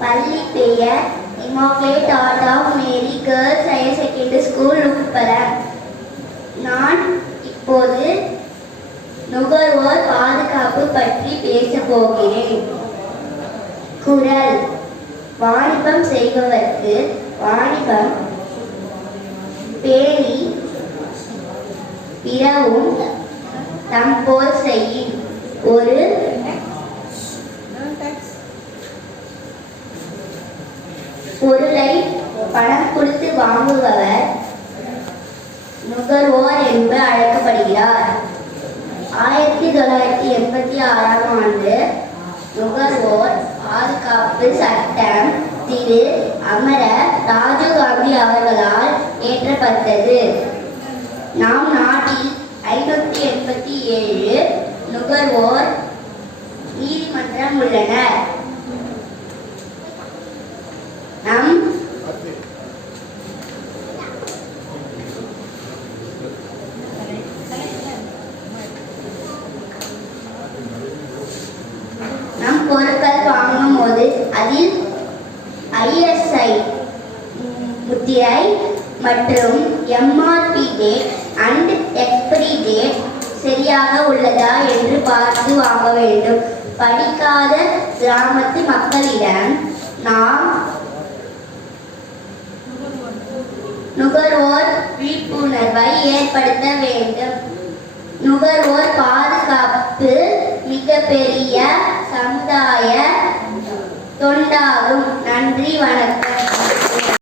பள்ளி பெயர் immaculate heart of Mary girls higher secondary school உட்பலம். நான் இப்போது நுகர்வோர் பாதுகாப்பு பற்றி பேச போகிறேன். குறள். வாணிபம் செய்பவர்க்கு வாணிபம் பேணி பிறவும் தம்போல் செய்யும். ஒரு பொருளை பணம் கொடுத்து வாங்குபவர் நுகர்வோர் என்று அழைக்கப்படுகிறார். 1986ஆம் ஆண்டு நுகர்வோர் பாதுகாப்பு சட்டம் திரு அமர ராஜீவ்காந்தி அவர்களால் இயற்றப்பட்டது. நம் நாட்டில் 587 நுகர்வோர் நீதிமன்றம் உள்ளன. நம் பொருட்கள் வாங்கும் போது அதில் ISI முத்திரை மற்றும் MRP date and expiry date சரியாக உள்ளதா என்று பார்த்து வாங்க வேண்டும். படிக்காத கிராமத்து மக்களிடம் நாம் நுகர்வோர் விழிப்புணர்வை ஏற்படுத்த வேண்டும். நுகர்வோர் பாதுகாப்பு மிகப்பெரிய சமுதாய தொண்டாகும். நன்றி, வணக்கம்.